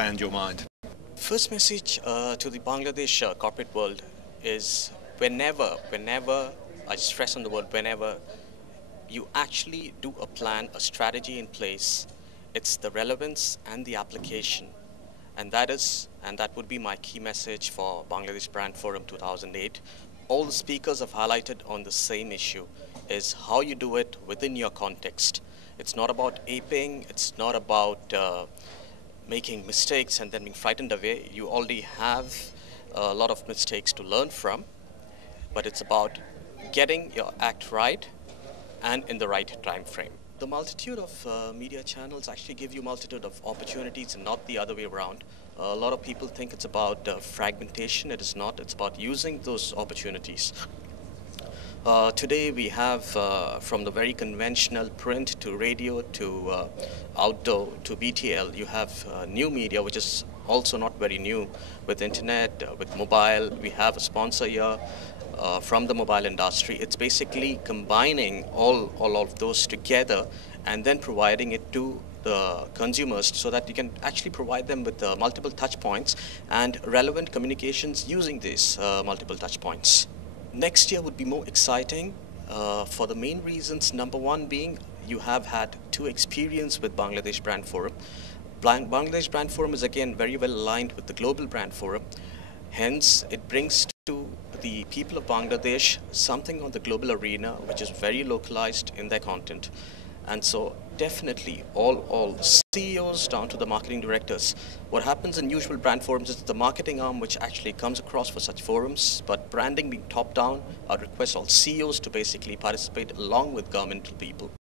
expand your mind? First message to the Bangladesh corporate world is whenever, I stress on the word whenever, you actually do a plan, a strategy in place, it's the relevance and the application. And that would be my key message for Bangladesh Brand Forum 2008. All the speakers have highlighted on the same issue is how you do it within your context. It's not about aping, it's not about making mistakes and then being frightened away. You already have a lot of mistakes to learn from, but it's about getting your act right and in the right time frame. The multitude of media channels actually give you multitude of opportunities and not the other way around. A lot of people think it's about fragmentation. It is not. It's about using those opportunities. Today we have from the very conventional print to radio to outdoor to BTL, you have new media which is also not very new with internet, with mobile. We have a sponsor here from the mobile industry. It's basically combining all of those together and then providing it to the consumers so that you can actually provide them with multiple touch points and relevant communications using these multiple touch points. Next year would be more exciting for the main reasons. Number one being you have had two experience with Bangladesh Brand Forum. Bangladesh Brand Forum is again very well aligned with the Global Brand Forum. Hence, it brings to the people of Bangladesh something on the global arena which is very localized in their content. And so definitely all CEOs down to the marketing directors, what happens in usual brand forums is the marketing arm which actually comes across for such forums, but branding being top down, I request all CEOs to basically participate along with governmental people.